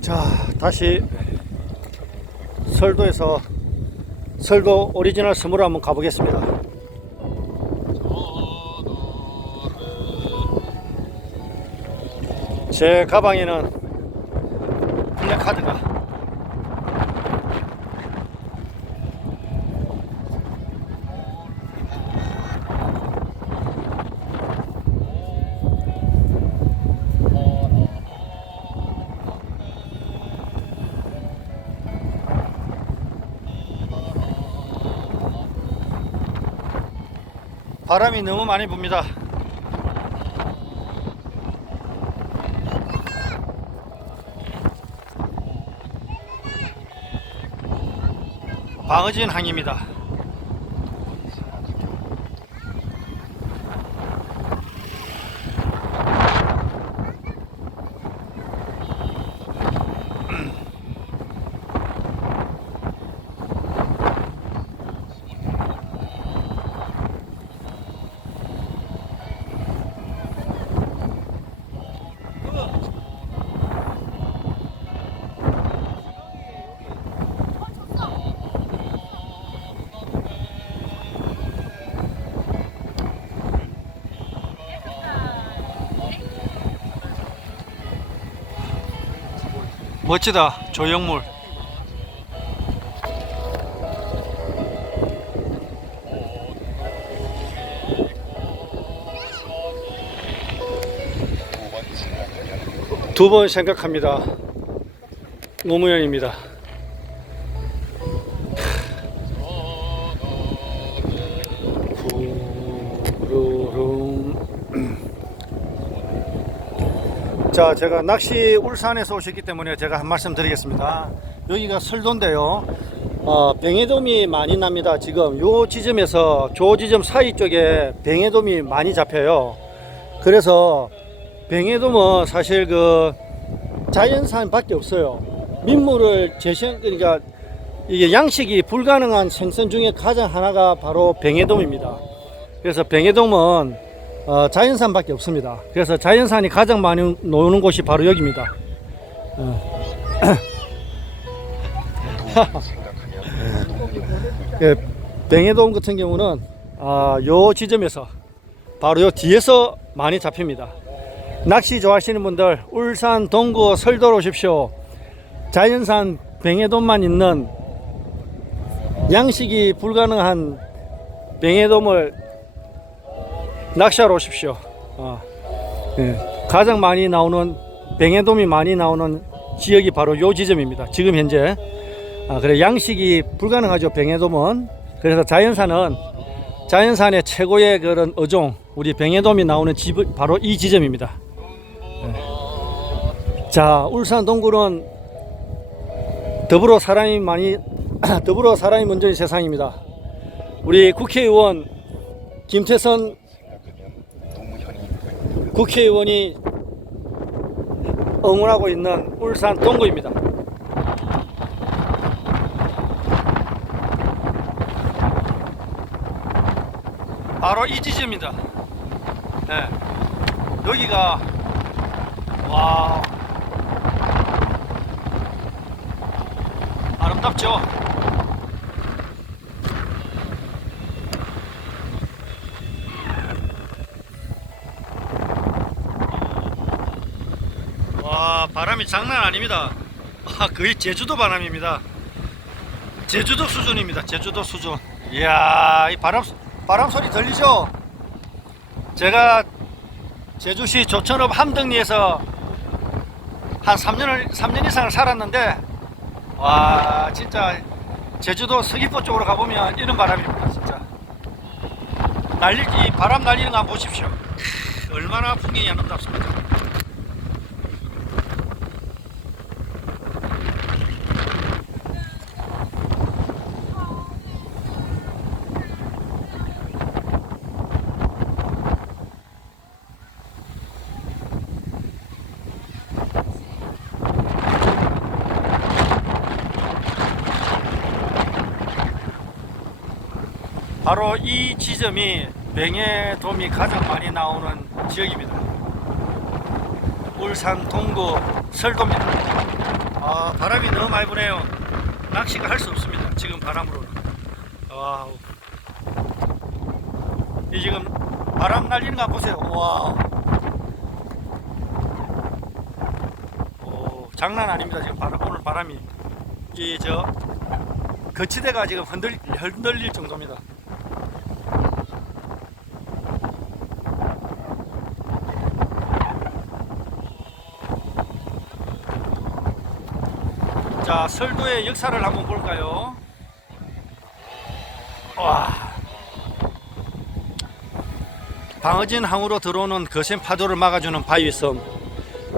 자, 다시 설도에서 설도 오리지널 스물로 한번 가보겠습니다. 제 가방에는 블랙카드가 바람이 너무 많이 붑니다. 방어진 항입니다. 멋지다 조형물. 두 번 생각합니다. 노무현입니다. 자, 제가 낚시 울산에서 오셨기 때문에 제가 한 말씀 드리겠습니다. 여기가 설도인데요. 어, 뱅에돔이 많이 납니다. 지금 요 지점에서 조 지점 사이 쪽에 뱅에돔이 많이 잡혀요. 그래서 뱅에돔은 사실 그 자연산 밖에 없어요. 민물을 제시한 그러니까 이게 양식이 불가능한 생선 중에 가장 하나가 바로 뱅에돔입니다. 그래서 뱅에돔은 어, 자연산밖에 없습니다. 그래서 자연산이 가장 많이 노는 곳이 바로 여기입니다. 어. 예, 뱅에돔 같은 경우는 아, 요 지점에서 바로 요 뒤에서 많이 잡힙니다. 낚시 좋아하시는 분들 울산 동구 설도로 오십시오. 자연산 뱅에돔만 있는 양식이 불가능한 뱅에돔을 낚시하러 오십시오. 어, 예, 가장 많이 나오는 뱅에돔이 많이 나오는 지역이 바로 요 지점입니다. 지금 현재 아, 그래 양식이 불가능하죠. 뱅에돔은 그래서 자연산은 자연산의 최고의 그런 어종 우리 뱅에돔이 나오는 집 바로 이 지점입니다. 예. 자 울산 동구는 더불어 사람이 많이 더불어 사람이 먼저인 세상입니다. 우리 국회의원 김태선 국회의원이 응원하고 있는 울산 동구입니다. 바로 이 지점입니다. 네. 여기가 와 아름답죠? 와 바람이 장난 아닙니다. 아, 거의 제주도 바람입니다. 제주도 수준입니다. 제주도 수준. 이야 이 바람 바람 소리 들리죠? 제가 제주시 조천읍 함덕리에서 한 3년을 3년 이상을 살았는데 와 진짜 제주도 서귀포 쪽으로 가보면 이런 바람입니다 진짜 날리 이 바람 날리는 거 한번 보십시오 크, 얼마나 풍경이 아름답습니까 바로 이 지점이 뱅에돔이 가장 많이 나오는 지역입니다. 울산 동구 설도입니다. 아 바람이 너무 많이 부네요. 낚시가 할 수 없습니다. 지금 바람으로는. 와우. 이 지금 바람 날리는 거 보세요. 와우. 오, 장난 아닙니다. 지금 바람, 오늘 바람이. 이 저 거치대가 지금 흔들, 흔들릴 정도입니다 자, 설도의 역사를 한번 볼까요? 와. 방어진 항으로 들어오는 거센 파도를 막아주는 바위섬.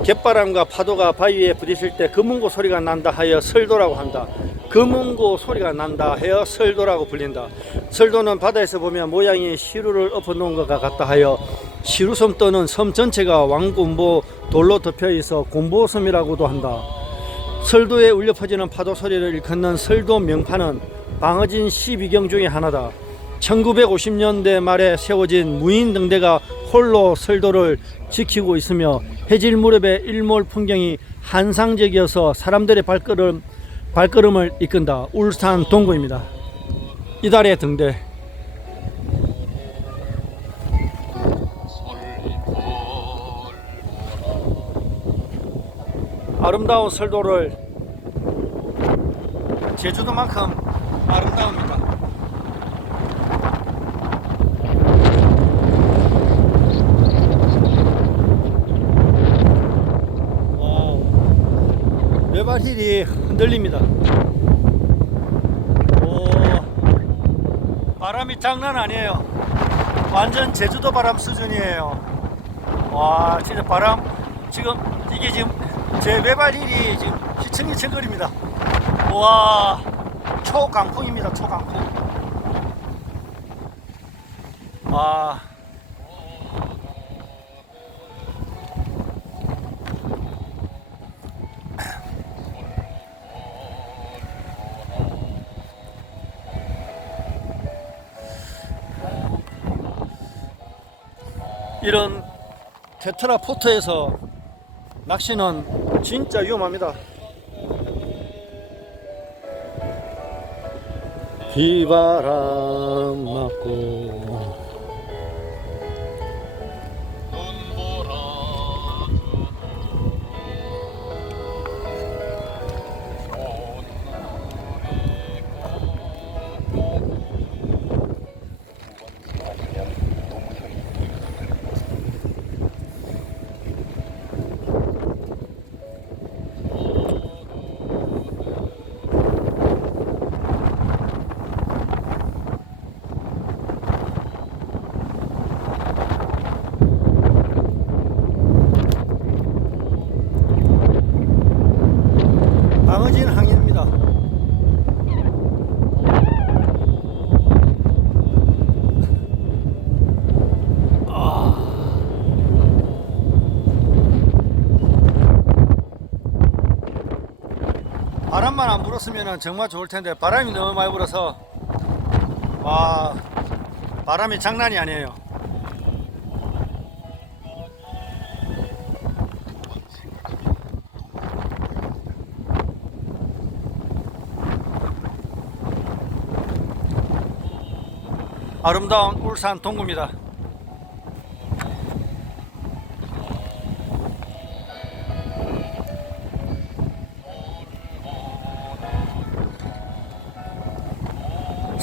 갯바람과 파도가 바위에 부딪힐 때 금은고 소리가 난다 하여 설도라고 한다. 금은고 소리가 난다 하여 설도라고 불린다. 설도는 바다에서 보면 모양이 시루를 엎어 놓은 것과 같다 하여 시루섬 또는 섬 전체가 왕군보 돌로 덮여 있어 곤보섬이라고도 한다. 설도에 울려 퍼지는 파도 소리를 일컫는 설도 명파는 방어진 12경 중의 하나다. 1950년대 말에 세워진 무인 등대가 홀로 설도를 지키고 있으며 해질 무렵의 일몰 풍경이 환상적이어서 사람들의 발걸음, 발걸음을 이끈다. 울산 동구입니다. 이달의 등대. 아름다운 설도를 제주도만큼 아름다웁니다. 와우. 외발 힐이 흔들립니다. 오, 바람이 장난 아니에요. 완전 제주도 바람 수준이에요. 와, 진짜 바람 지금 이게 지금 제 외발 힐이 지금 휘청휘청거립니다. 와, 초강풍입니다. 초강풍. 와. 이런 테트라 포트에서 낚시는 진짜 위험합니다. 비바람 맞고 불었으면 정말 좋을 텐데 바람이 너무 많이 불어서 와 바람이 장난이 아니에요. 아름다운 울산 동구입니다.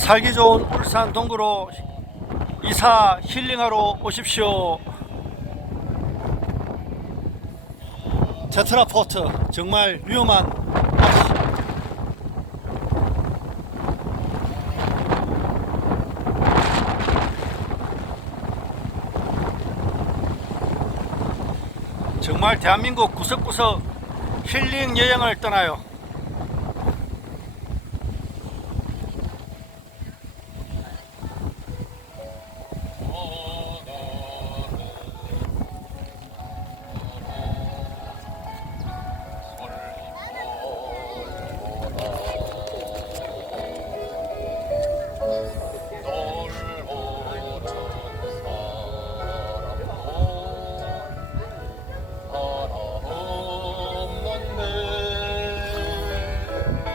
살기 좋은 울산 동구로 이사 힐링하러 오십시오. 테트라포트 정말 위험한. 정말 대한민국 구석구석 힐링 여행을 떠나요.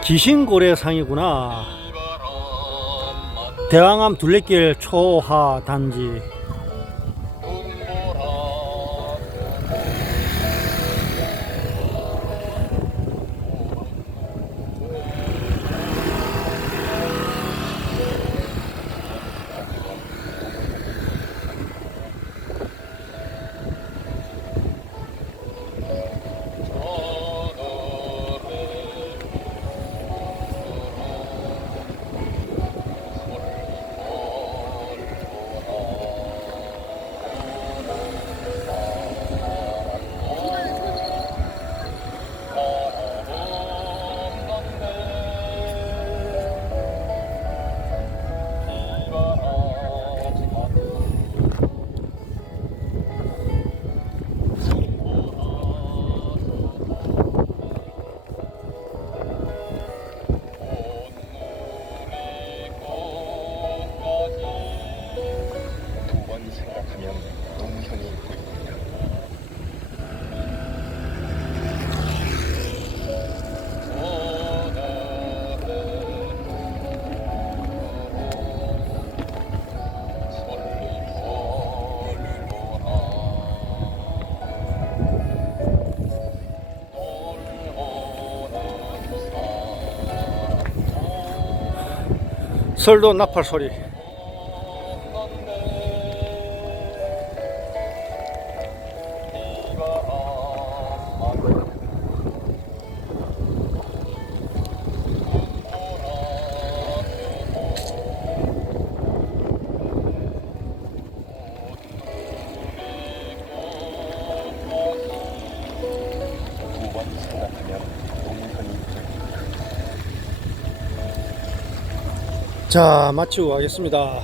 기신고래상이구나. 대왕암 둘레길 초하 단지. 설도 나팔 소리. 자, 마치고 가겠습니다.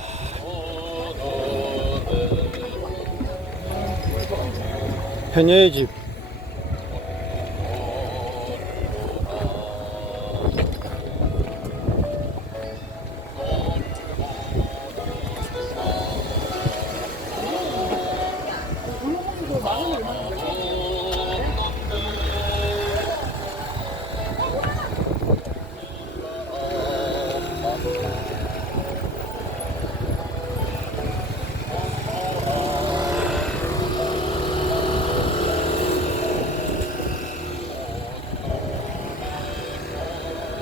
해녀의 집.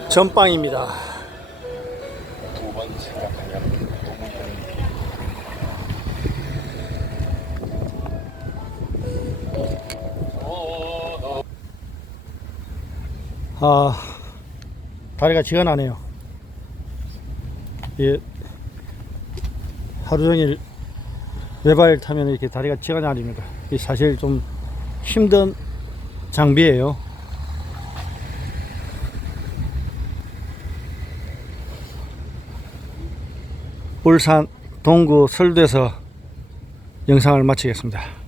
농현이 아, 다리가 지가 나네요. 예, 하루 종일 외발 타면 이렇게 다리가 지가 나립니다. 이 사실 좀 힘든 장비예요. 울산 동구 설도에서 영상을 마치겠습니다.